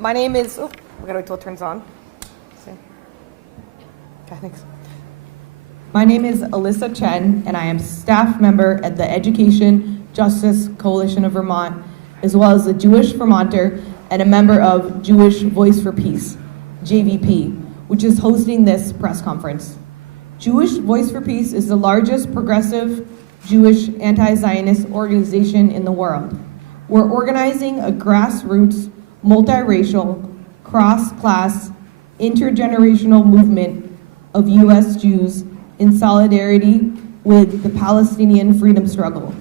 My name is, we gotta wait till it turns on. Okay, thanks. My name is Alyssa Chen, and I am staff member at the Education Justice Coalition of Vermont, as well as a Jewish Vermonter and a member of Jewish Voice for Peace, JVP, which is hosting this press conference. Jewish Voice for Peace is the largest progressive Jewish anti-Zionist organization in the world. We're organizing a grassroots, multiracial, cross-class, intergenerational movement of U.S. Jews in solidarity with the Palestinian freedom struggle.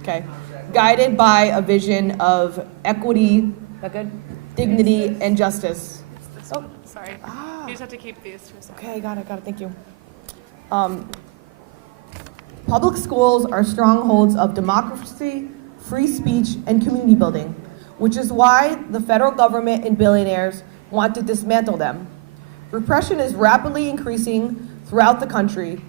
Okay. Guided by a vision of equity, dignity, and justice. Sorry. You just have to keep these for a second. Okay, got it, thank you. Public schools are strongholds of democracy, free speech, and community building, which is why the federal government and billionaires want to dismantle them. Repression is rapidly increasing throughout the country,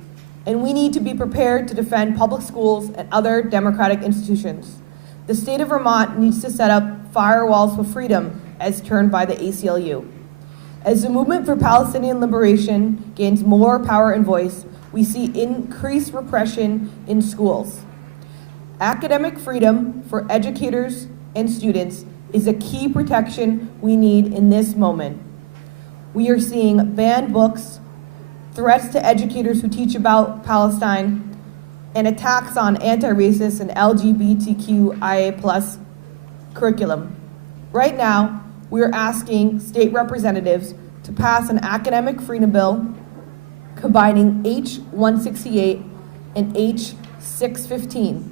and we need to be prepared to defend public schools and other democratic institutions. The state of Vermont needs to set up firewalls for freedom as termed by the ACLU. As the movement for Palestinian liberation gains more power and voice, we see increased repression in schools. Academic freedom for educators and students is a key protection we need in this moment. We are seeing banned books, threats to educators who teach about Palestine, and attacks on anti-racist and LGBTQIA+ curriculum. Right now, we are asking state representatives to pass an academic freedom bill combining H-168 and H-615.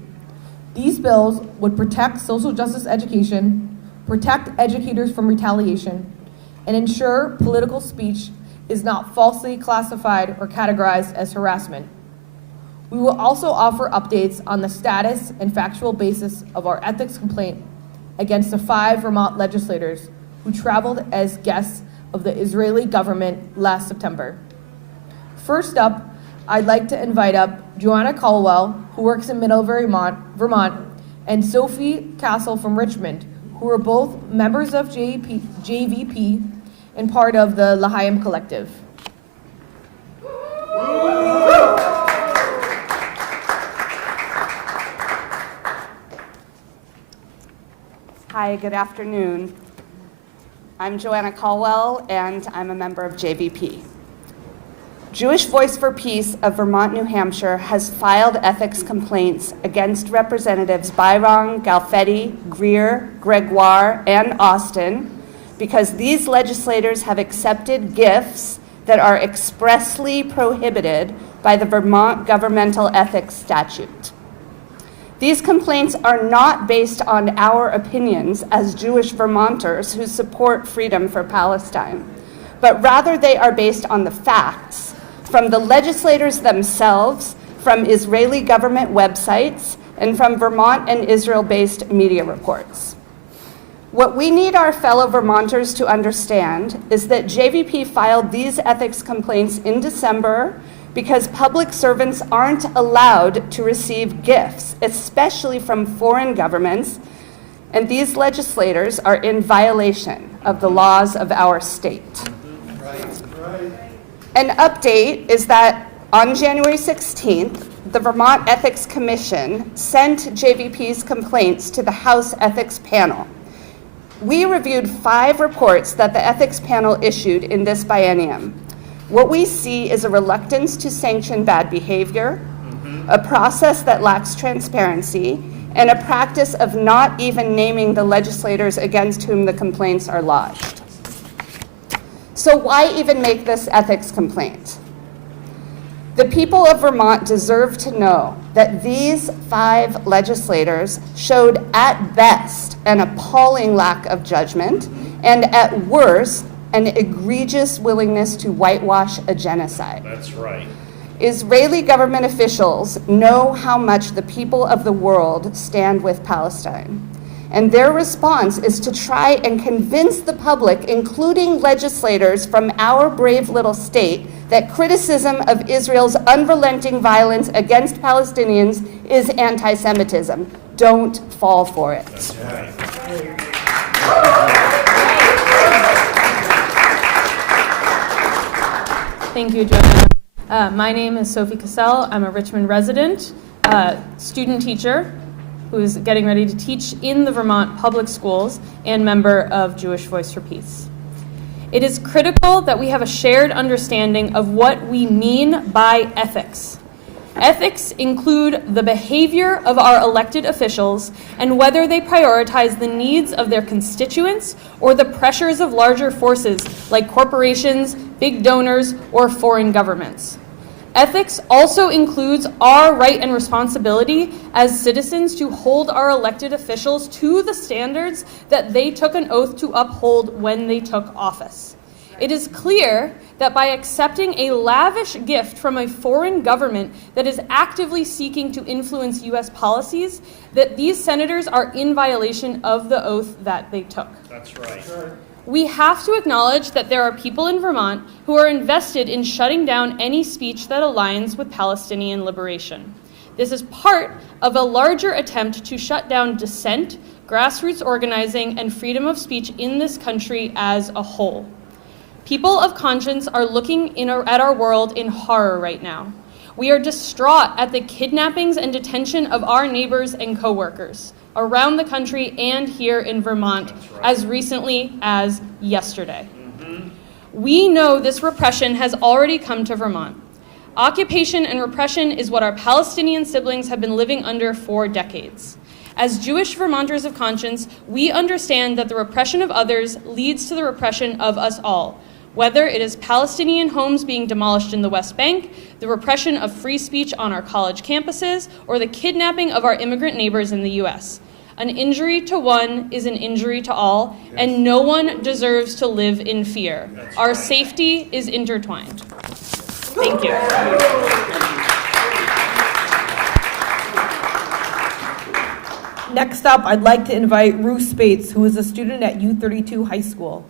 These bills would protect social justice education, protect educators from retaliation, and ensure political speech is not falsely classified or categorized as harassment. We will also offer updates on the status and factual basis of our ethics complaint against the 5 Vermont legislators who traveled as guests of the Israeli government last September. First up, I'd like to invite up Joanna Caldwell, who works in Middle Vermont, and Sophie Castle from Richmond, who are both members of JVP and part of the L'Chaim Collective. Hi, good afternoon. I'm Joanna Caldwell, and I'm a member of JVP. Jewish Voice for Peace of Vermont, New Hampshire has filed ethics complaints against Representatives Byron, Galfetti, Greer, Gregoire, and Austin because these legislators have accepted gifts that are expressly prohibited by the Vermont Governmental Ethics Statute. These complaints are not based on our opinions as Jewish Vermonters who support freedom for Palestine, but rather they are based on the facts from the legislators themselves, from Israeli government websites, and from Vermont and Israel-based media reports. What we need our fellow Vermonters to understand is that JVP filed these ethics complaints in December because public servants aren't allowed to receive gifts, especially from foreign governments, and these legislators are in violation of the laws of our state. An update is that on January 16th, the Vermont Ethics Commission sent JVP's complaints to the House Ethics Panel. We reviewed 5 reports that the ethics panel issued in this biennium. What we see is a reluctance to sanction bad behavior, a process that lacks transparency, and a practice of not even naming the legislators against whom the complaints are lodged. So why even make this ethics complaint? The people of Vermont deserve to know that these 5 legislators showed at best an appalling lack of judgment and at worst an egregious willingness to whitewash a genocide. That's right. Israeli government officials know how much the people of the world stand with Palestine. And their response is to try and convince the public, including legislators from our brave little state, that criticism of Israel's unrelenting violence against Palestinians is anti-Semitism. Don't fall for it. That's right. Thank you, Joanna. My name is Sophie Cassell. I'm a Richmond resident, student teacher who is getting ready to teach in the Vermont public schools and member of Jewish Voice for Peace. It is critical that we have a shared understanding of what we mean by ethics. Ethics include the behavior of our elected officials and whether they prioritize the needs of their constituents or the pressures of larger forces like corporations, big donors, or foreign governments. Ethics also includes our right and responsibility as citizens to hold our elected officials to the standards that they took an oath to uphold when they took office. It is clear that by accepting a lavish gift from a foreign government that is actively seeking to influence U.S. policies, that these senators are in violation of the oath that they took. That's right. We have to acknowledge that there are people in Vermont who are invested in shutting down any speech that aligns with Palestinian liberation. This is part of a larger attempt to shut down dissent, grassroots organizing, and freedom of speech in this country as a whole. People of conscience are looking at our world in horror right now. We are distraught at the kidnappings and detention of our neighbors and coworkers around the country and here in Vermont as recently as yesterday. We know this repression has already come to Vermont. Occupation and repression is what our Palestinian siblings have been living under for decades. As Jewish Vermonters of conscience, we understand that the repression of others leads to the repression of us all, whether it is Palestinian homes being demolished in the West Bank, the repression of free speech on our college campuses, or the kidnapping of our immigrant neighbors in the U.S. An injury to one is an injury to all, and no one deserves to live in fear. Our safety is intertwined. Thank you. Next up, I'd like to invite Ruth Spates, who is a student at U32 High School.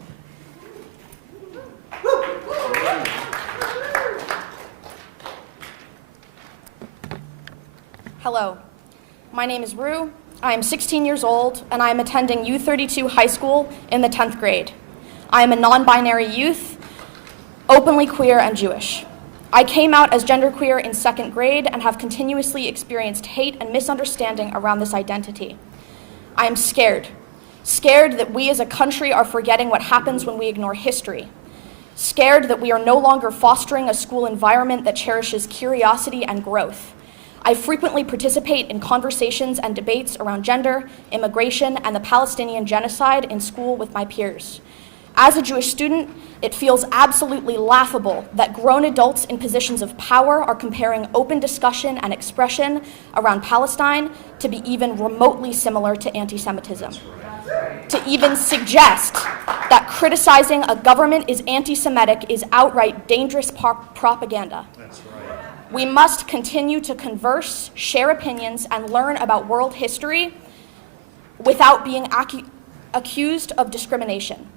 Hello, my name is Rue. I am 16 years old, and I am attending U32 High School in the 10th grade. I am a non-binary youth, openly queer and Jewish. I came out as genderqueer in 2nd grade and have continuously experienced hate and misunderstanding around this identity. I am scared that we as a country are forgetting what happens when we ignore history. Scared that we are no longer fostering a school environment that cherishes curiosity and growth. I frequently participate in conversations and debates around gender, immigration, and the Palestinian genocide in school with my peers. As a Jewish student, it feels absolutely laughable that grown adults in positions of power are comparing open discussion and expression around Palestine to be even remotely similar to anti-Semitism. To even suggest that criticizing a government is anti-Semitic is outright dangerous propaganda. That's right. We must continue to converse, share opinions, and learn about world history without being accused of discrimination.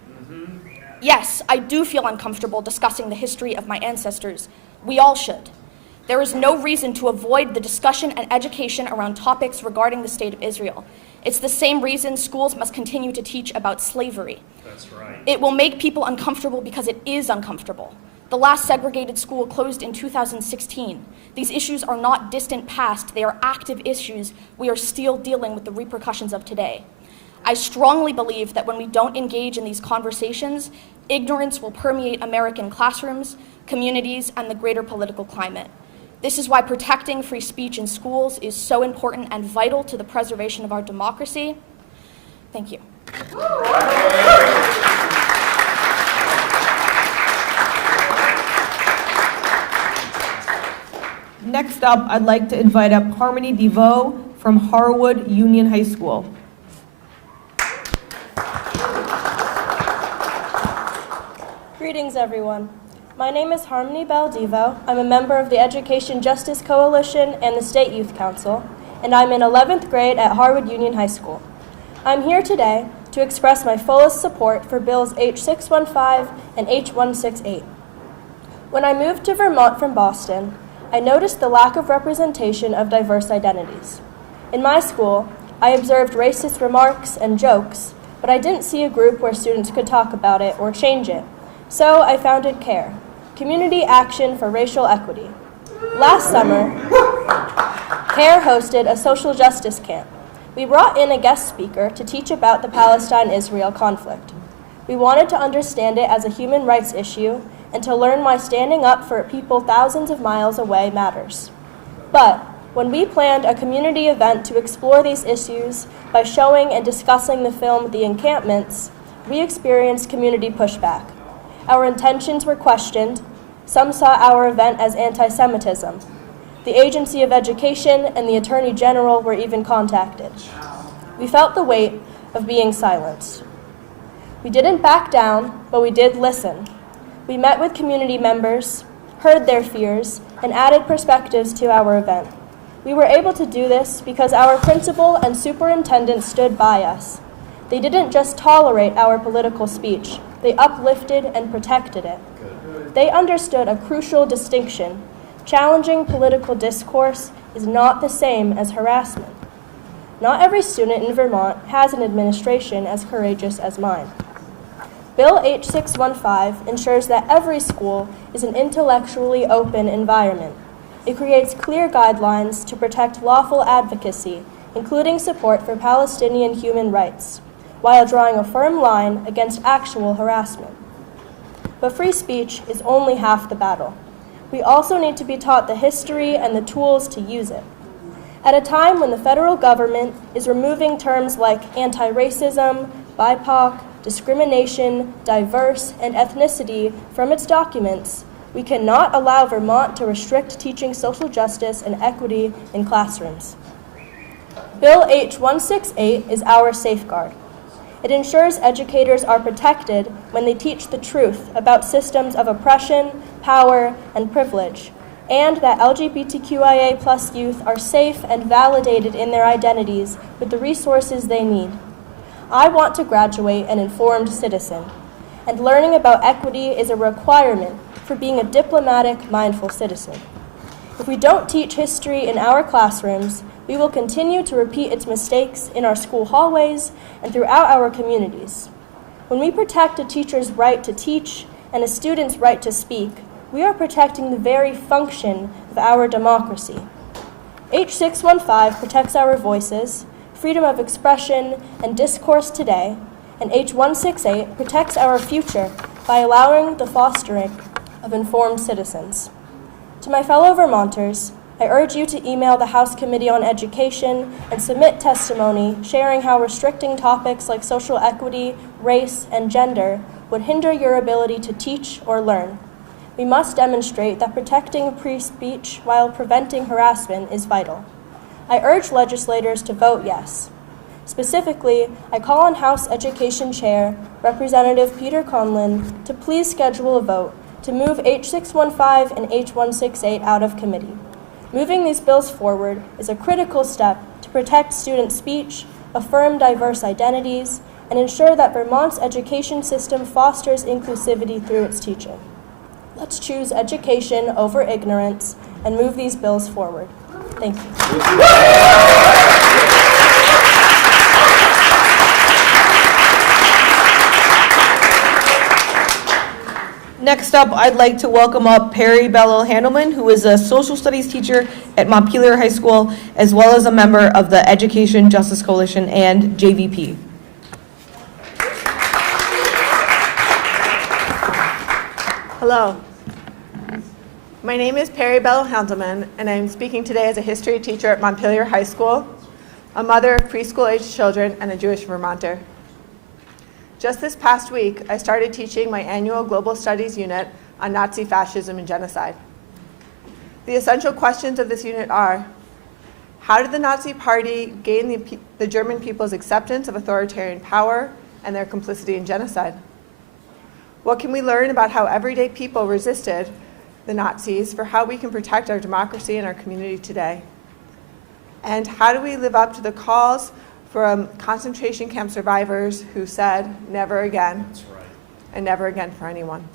Yes, I do feel uncomfortable discussing the history of my ancestors. We all should. There is no reason to avoid the discussion and education around topics regarding the state of Israel. It's the same reason schools must continue to teach about slavery. That's right. It will make people uncomfortable because it is uncomfortable. The last segregated school closed in 2016. These issues are not distant past, they are active issues we are still dealing with the repercussions of today. I strongly believe that when we don't engage in these conversations, ignorance will permeate American classrooms, communities, and the greater political climate. This is why protecting free speech in schools is so important and vital to the preservation of our democracy. Thank you. Next up, I'd like to invite up Harmony DeVoe from Harwood Union High School. Greetings, everyone. My name is Harmony Baldivo. I'm a member of the Education Justice Coalition and the State Youth Council, and I'm in 11th grade at Harwood Union High School. I'm here today to express my fullest support for Bills H615 and H168. When I moved to Vermont from Boston, I noticed the lack of representation of diverse identities. In my school, I observed racist remarks and jokes, but I didn't see a group where students could talk about it or change it. So I founded CARE, Community Action for Racial Equity. Last summer, CARE hosted a social justice camp. We brought in a guest speaker to teach about the Palestine-Israel conflict. We wanted to understand it as a human rights issue and to learn why standing up for people thousands of miles away matters. But when we planned a community event to explore these issues by showing and discussing the film The Encampments, we experienced community pushback. Our intentions were questioned. Some saw our event as anti-Semitism. The Agency of Education and the Attorney General were even contacted. We felt the weight of being silenced. We didn't back down, but we did listen. We met with community members, heard their fears, and added perspectives to our event. We were able to do this because our principal and superintendent stood by us. They didn't just tolerate our political speech, they uplifted and protected it. They understood a crucial distinction. Challenging political discourse is not the same as harassment. Not every student in Vermont has an administration as courageous as mine. Bill H-615 ensures that every school is an intellectually open environment. It creates clear guidelines to protect lawful advocacy, including support for Palestinian human rights, while drawing a firm line against actual harassment. But free speech is only half the battle. We also need to be taught the history and the tools to use it. At a time when the federal government is removing terms like anti-racism, BIPOC, discrimination, diverse, and ethnicity from its documents, we cannot allow Vermont to restrict teaching social justice and equity in classrooms. Bill H-168 is our safeguard. It ensures educators are protected when they teach the truth about systems of oppression, power, and privilege, and that LGBTQIA+ youth are safe and validated in their identities with the resources they need. I want to graduate an informed citizen, and learning about equity is a requirement for being a diplomatic, mindful citizen. If we don't teach history in our classrooms, we will continue to repeat its mistakes in our school hallways and throughout our communities. When we protect a teacher's right to teach and a student's right to speak, we are protecting the very function of our democracy. H-615 protects our voices, freedom of expression, and discourse today, and H-168 protects our future by allowing the fostering of informed citizens. To my fellow Vermonters, I urge you to email the House Committee on Education and submit testimony sharing how restricting topics like social equity, race, and gender would hinder your ability to teach or learn. We must demonstrate that protecting free speech while preventing harassment is vital. I urge legislators to vote yes. Specifically, I call on House Education Chair, Representative Peter Conlin, to please schedule a vote to move H-615 and H-168 out of committee. Moving these bills forward is a critical step to protect student speech, affirm diverse identities, and ensure that Vermont's education system fosters inclusivity through its teaching. Let's choose education over ignorance and move these bills forward. Thank you. Next up, I'd like to welcome up Perry Bellel-Handelman, who is a social studies teacher at Montpelier High School, as well as a member of the Education Justice Coalition and JVP. Hello. My name is Perry Bellel-Handelman, and I'm speaking today as a history teacher at Montpelier High School, a mother of preschool-aged children, and a Jewish Vermonter. Just this past week, I started teaching my annual Global Studies unit on Nazi fascism and genocide. The essential questions of this unit are: how did the Nazi Party gain the German people's acceptance of authoritarian power and their complicity in genocide? What can we learn about how everyday people resisted the Nazis for how we can protect our democracy and our community today? And how do we live up to the calls from concentration camp survivors who said, never again, and never again for anyone?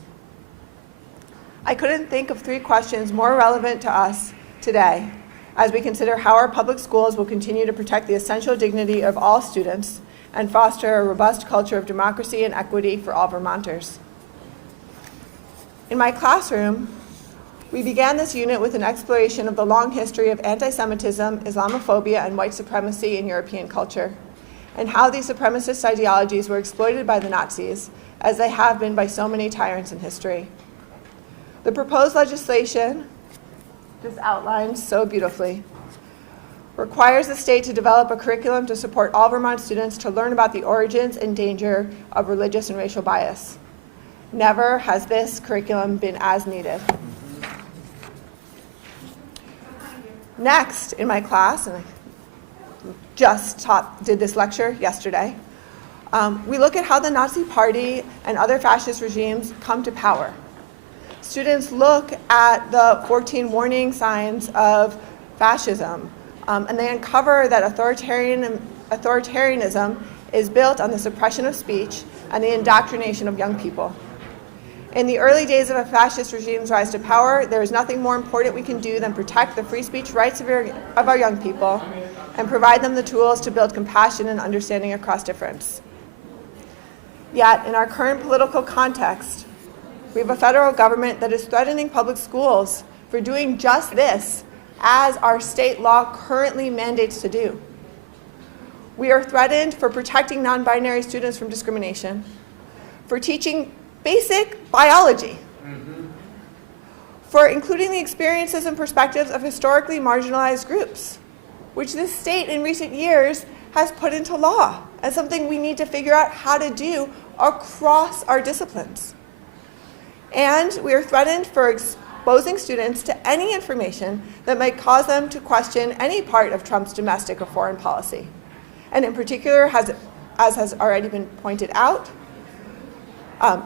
I couldn't think of 3 questions more relevant to us today as we consider how our public schools will continue to protect the essential dignity of all students and foster a robust culture of democracy and equity for all Vermonters. In my classroom, we began this unit with an exploration of the long history of anti-Semitism, Islamophobia, and white supremacy in European culture, and how these supremacist ideologies were exploited by the Nazis, as they have been by so many tyrants in history. The proposed legislation, just outlined so beautifully, requires the state to develop a curriculum to support all Vermont students to learn about the origins and danger of religious and racial bias. Never has this curriculum been as needed. Next, in my class, and I just did this lecture yesterday, we look at how the Nazi Party and other fascist regimes come to power. Students look at the 14 warning signs of fascism, and they uncover that authoritarianism is built on the suppression of speech and the indoctrination of young people. In the early days of a fascist regime's rise to power, there is nothing more important we can do than protect the free speech rights of our young people and provide them the tools to build compassion and understanding across difference. Yet, in our current political context, we have a federal government that is threatening public schools for doing just this, as our state law currently mandates to do. We are threatened for protecting non-binary students from discrimination, for teaching basic biology, for including the experiences and perspectives of historically marginalized groups, which this state in recent years has put into law as something we need to figure out how to do across our disciplines. And we are threatened for exposing students to any information that might cause them to question any part of Trump's domestic or foreign policy. And in particular, as has already been pointed out,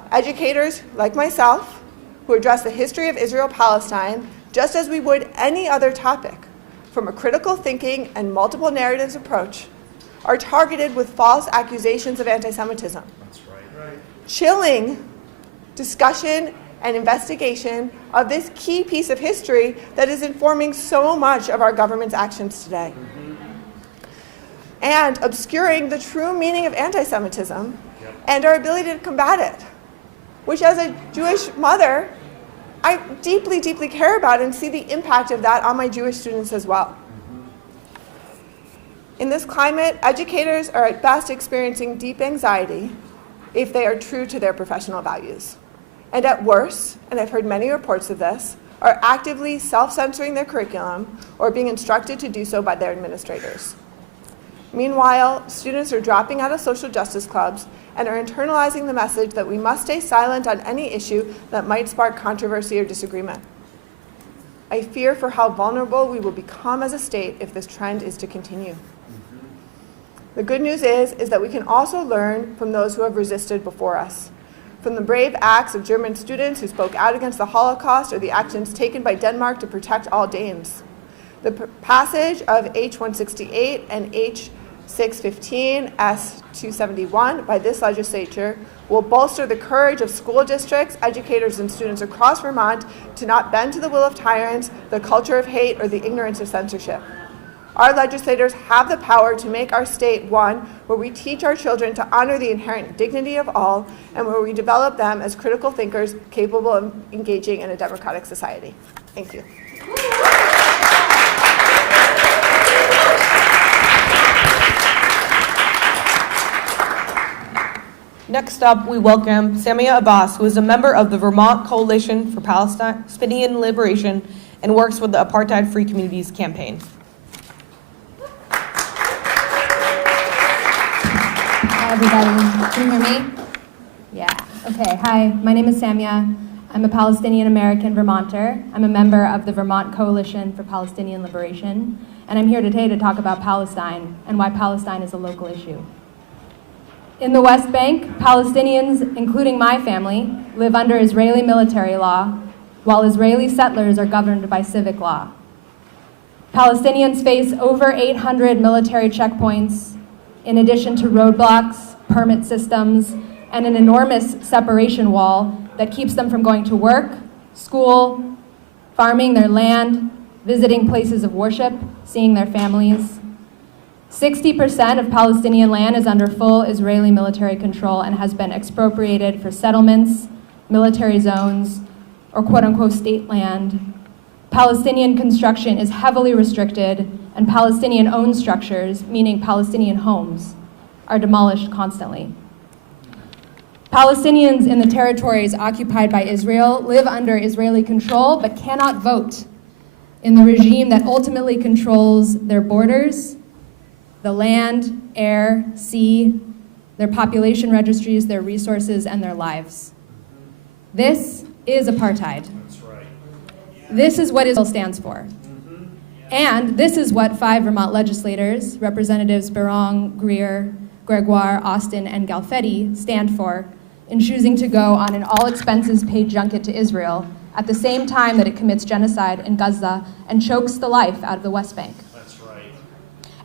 educators like myself who address the history of Israel-Palestine just as we would any other topic from a critical thinking and multiple narratives approach are targeted with false accusations of anti-Semitism. That's right. Chilling discussion and investigation of this key piece of history that is informing so much of our government's actions today. And obscuring the true meaning of anti-Semitism and our ability to combat it, which as a Jewish mother, I deeply, deeply care about and see the impact of that on my Jewish students as well. In this climate, educators are at best experiencing deep anxiety if they are true to their professional values. And at worst, and I've heard many reports of this, are actively self-censoring their curriculum or being instructed to do so by their administrators. Meanwhile, students are dropping out of social justice clubs and are internalizing the message that we must stay silent on any issue that might spark controversy or disagreement. I fear for how vulnerable we will become as a state if this trend is to continue. The good news is that we can also learn from those who have resisted before us, from the brave acts of German students who spoke out against the Holocaust or the actions taken by Denmark to protect all Danes. The passage of H-168 and H-615, S-271 by this legislature will bolster the courage of school districts, educators, and students across Vermont to not bend to the will of tyrants, the culture of hate, or the ignorance of censorship. Our legislators have the power to make our state one where we teach our children to honor the inherent dignity of all and where we develop them as critical thinkers capable of engaging in a democratic society. Thank you. Next up, we welcome Samia Abbas, who is a member of the Vermont Coalition for Palestinian Liberation and works with the Apartheid Free Communities campaign. Hi, everybody. Can you hear me? Yeah. Okay. Hi, my name is Samia. I'm a Palestinian American Vermonter. I'm a member of the Vermont Coalition for Palestinian Liberation, and I'm here today to talk about Palestine and why Palestine is a local issue. In the West Bank, Palestinians, including my family, live under Israeli military law, while Israeli settlers are governed by civic law. Palestinians face over 800 military checkpoints, in addition to roadblocks, permit systems, and an enormous separation wall that keeps them from going to work, school, farming their land, visiting places of worship, seeing their families. 60% of Palestinian land is under full Israeli military control and has been expropriated for settlements, military zones, or quote-unquote state land. Palestinian construction is heavily restricted, and Palestinian-owned structures, meaning Palestinian homes, are demolished constantly. Palestinians in the territories occupied by Israel live under Israeli control but cannot vote in the regime that ultimately controls their borders, the land, air, sea, their population registries, their resources, and their lives. This is apartheid. This is what Israel stands for. And this is what 5 Vermont legislators, Representatives Berrong, Greer, Gregoire, Austin, and Galfetti, stand for in choosing to go on an all-expenses-paid junket to Israel at the same time that it commits genocide in Gaza and chokes the life out of the West Bank. That's right.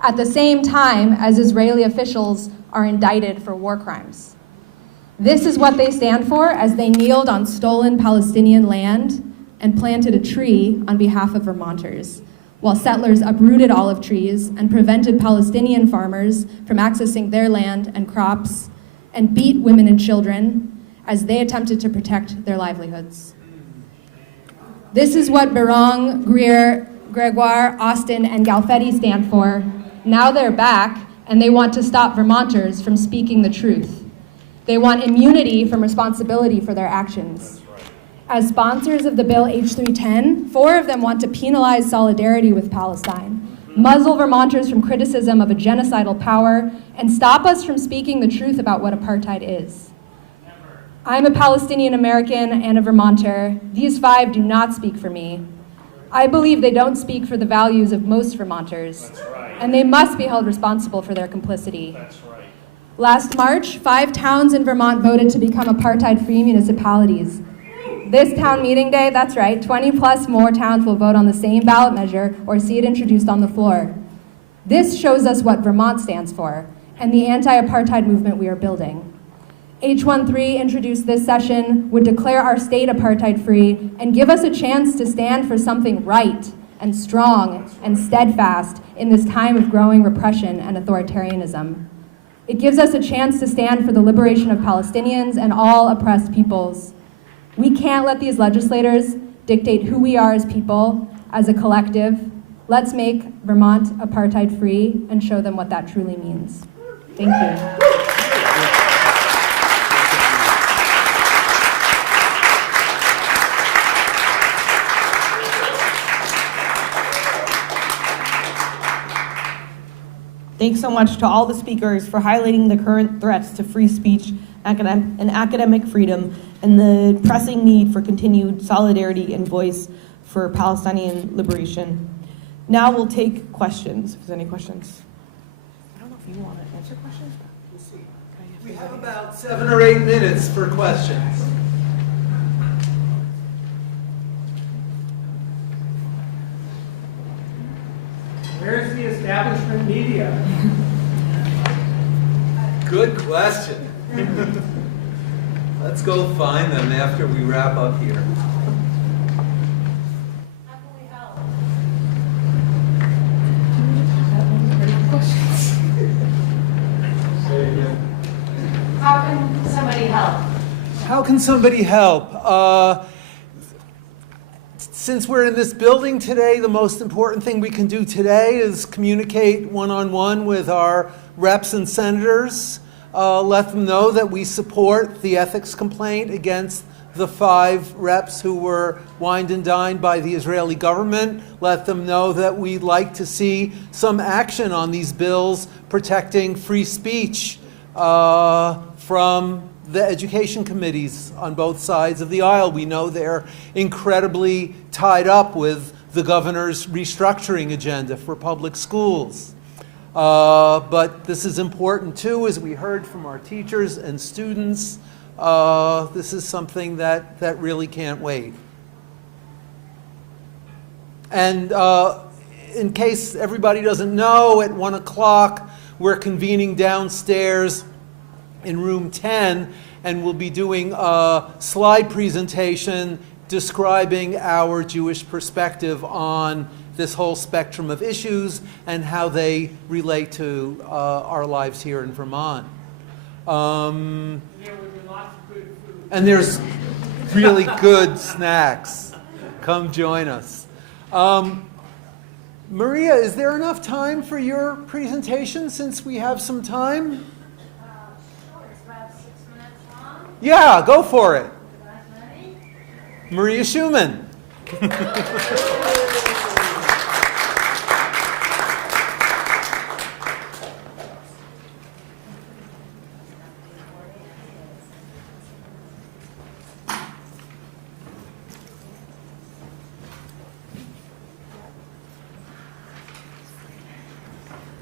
At the same time as Israeli officials are indicted for war crimes. This is what they stand for as they kneeled on stolen Palestinian land and planted a tree on behalf of Vermonters, while settlers uprooted olive trees and prevented Palestinian farmers from accessing their land and crops, and beat women and children as they attempted to protect their livelihoods. This is what Berrong, Greer, Gregoire, Austin, and Galfetti stand for. Now they're back, and they want to stop Vermonters from speaking the truth. They want immunity from responsibility for their actions. As sponsors of the bill H310, 4 of them want to penalize solidarity with Palestine, muzzle Vermonters from criticism of a genocidal power, and stop us from speaking the truth about what apartheid is. I'm a Palestinian American and a Vermonter. These 5 do not speak for me. I believe they don't speak for the values of most Vermonters, and they must be held responsible for their complicity. Last March, 5 towns in Vermont voted to become apartheid-free municipalities. This town meeting day, that's right, 20 plus more towns will vote on the same ballot measure or see it introduced on the floor. This shows us what Vermont stands for and the anti-apartheid movement we are building. H13 introduced this session would declare our state apartheid-free and give us a chance to stand for something right and strong and steadfast in this time of growing repression and authoritarianism. It gives us a chance to stand for the liberation of Palestinians and all oppressed peoples. We can't let these legislators dictate who we are as people, as a collective. Let's make Vermont apartheid-free and show them what that truly means. Thank you. Thanks so much to all the speakers for highlighting the current threats to free speech and academic freedom and the pressing need for continued solidarity and voice for Palestinian liberation. Now we'll take questions, if there's any questions. I don't know if you want to answer questions. We'll see. We have about 7 or 8 minutes for questions. Where's the establishment media? Good question. Let's go find them after we wrap up here. How can we help? How can somebody help? How can somebody help? Since we're in this building today, the most important thing we can do today is communicate one-on-one with our reps and senators. Let them know that we support the ethics complaint against the 5 reps who were wined and dined by the Israeli government. Let them know that we'd like to see some action on these bills protecting free speech from the education committees on both sides of the aisle. We know they're incredibly tied up with the governor's restructuring agenda for public schools. But this is important too, as we heard from our teachers and students. This is something that really can't wait. And in case everybody doesn't know, at 1 o'clock, we're convening downstairs in room 10, and we'll be doing a slide presentation describing our Jewish perspective on this whole spectrum of issues and how they relate to our lives here in Vermont. And there's really good snacks. Come join us. Maria, is there enough time for your presentation since we have some time? It's about 6 minutes long. Yeah, go for it. Maria Schumann.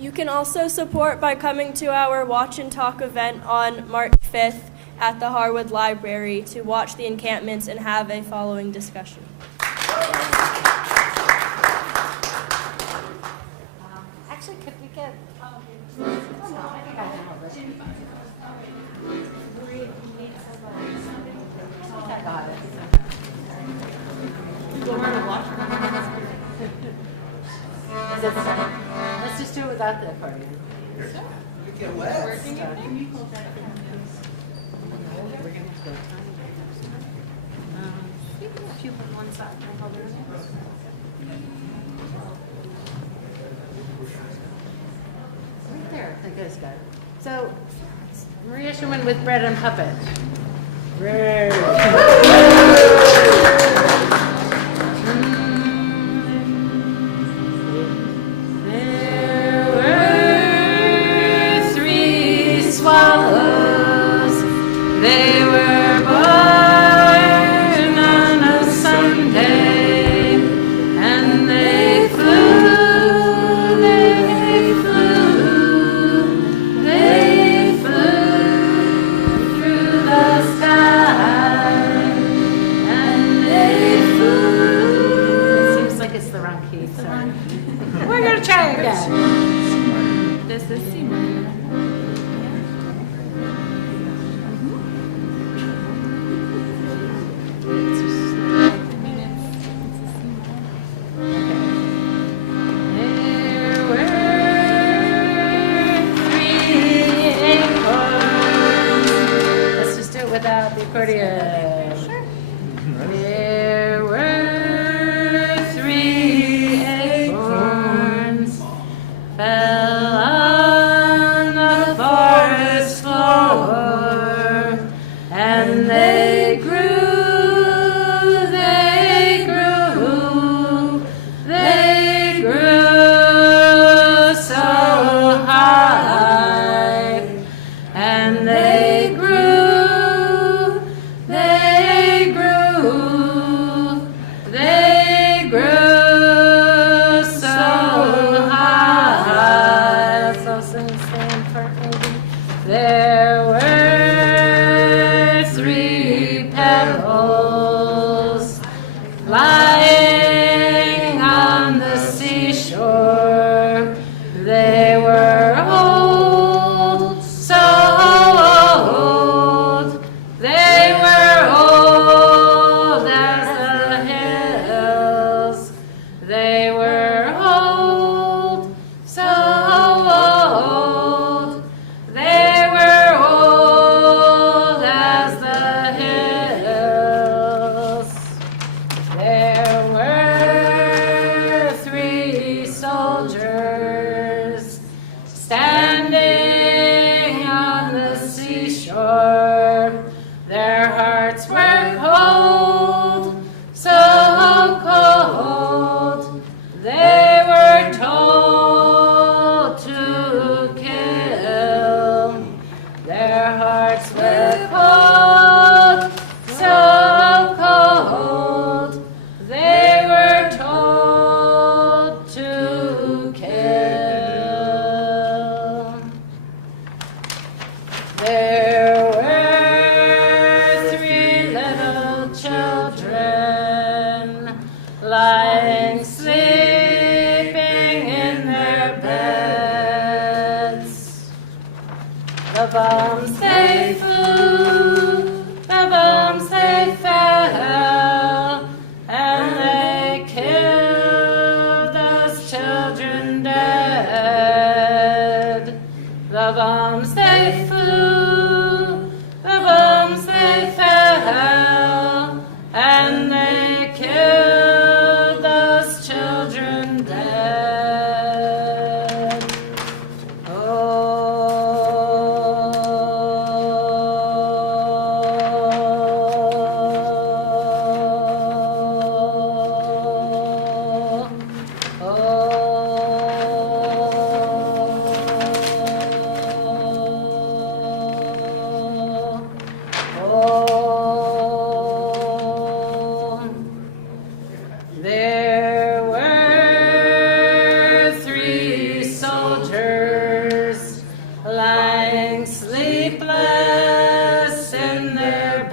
You can also support by coming to our Watch and Talk event on March 5th at the Harwood Library to watch the encampments and have a following discussion. Actually, could we get? Oh, no, I think I have all this. I think I got it. Let's just do it without the accordion. If you put one side, can I hold it? Right there, I think it's good. So, Maria Schumann with Bread and Puppet. There were 3 swallows. They were born on a Sunday, and they flew, they flew through the sky, and they flew. It seems like it's the wrong key, sorry. We're gonna try again. This is C minor. There were 3 acorns. Let's just do it without the accordion. Sure. There were 3 acorns, fell on the forest floor, and they grew, they grew, they grew so high, and they grew, they grew, they grew so high. So sing same part maybe. There were 3 petals lying on the seashore. They were old, so old. They were old as the hills. They were old, so old. They were old as the hills. There were 3 soldiers standing on the seashore. Their hearts were cold, so cold. They were told to kill. Their hearts were cold, so cold. They were told to kill. There were 3 little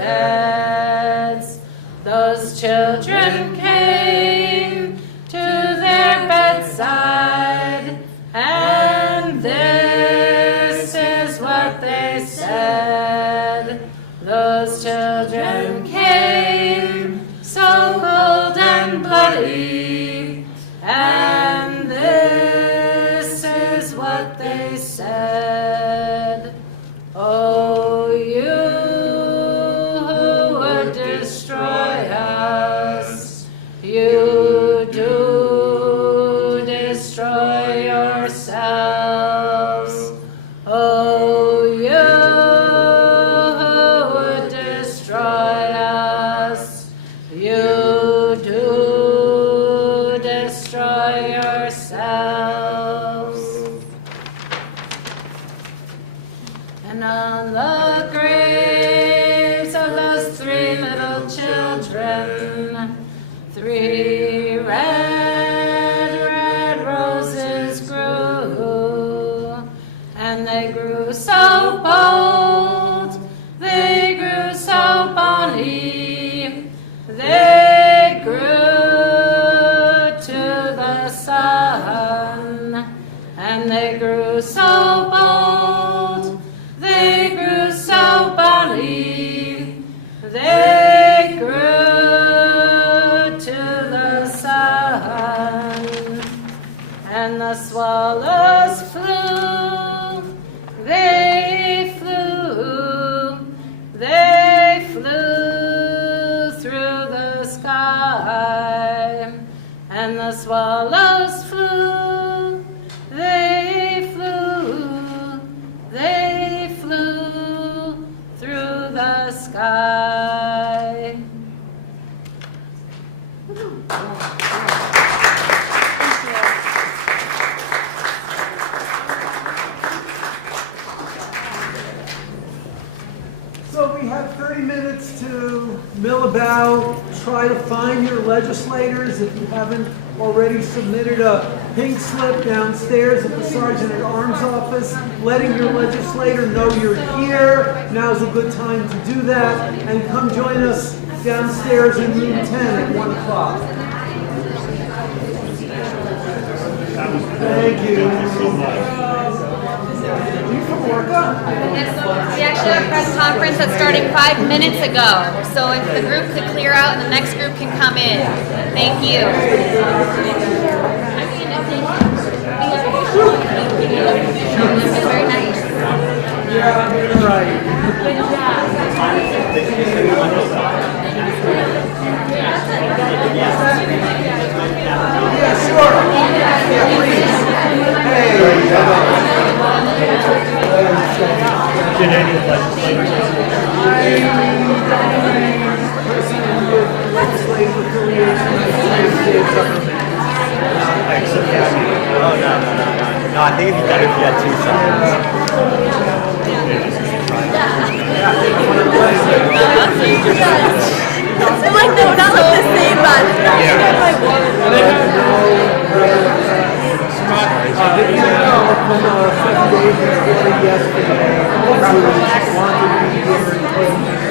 beds. Those children came to their bedside, and this is what they said. Those children came so cold and bloody, and this is what they said. Oh, you who would destroy us, you do destroy yourselves. Oh, you who would destroy us, you do destroy yourselves. And on the graves of those three little children, 3 red roses grew, and they grew so bold, they grew so bonny, they grew to the sun, and they grew so bold, they grew so bonny, they grew to the sun. And the swallows flew, they flew through the sky. And the swallows flew, they flew through the sky. So we have 30 minutes to mill about, try to find your legislators. If you haven't already submitted a pink slip downstairs at the Sergeant at Arms office, letting your legislator know you're here. Now's a good time to do that. And come join us downstairs in room 10 at 1 o'clock. Thank you. You from Orca? We actually have a press conference that's starting 5 minutes ago. So if the group could clear out and the next group can come in. Thank you. Very nice. Yeah, you're right. Yeah, sure. Yeah, please. Hey. Canadian legislators. Legislative affiliation with the state government. Oh, no. No, I think it'd be better if you had 2 sides. Like, no, not like the same, but Yesterday, wanted to be here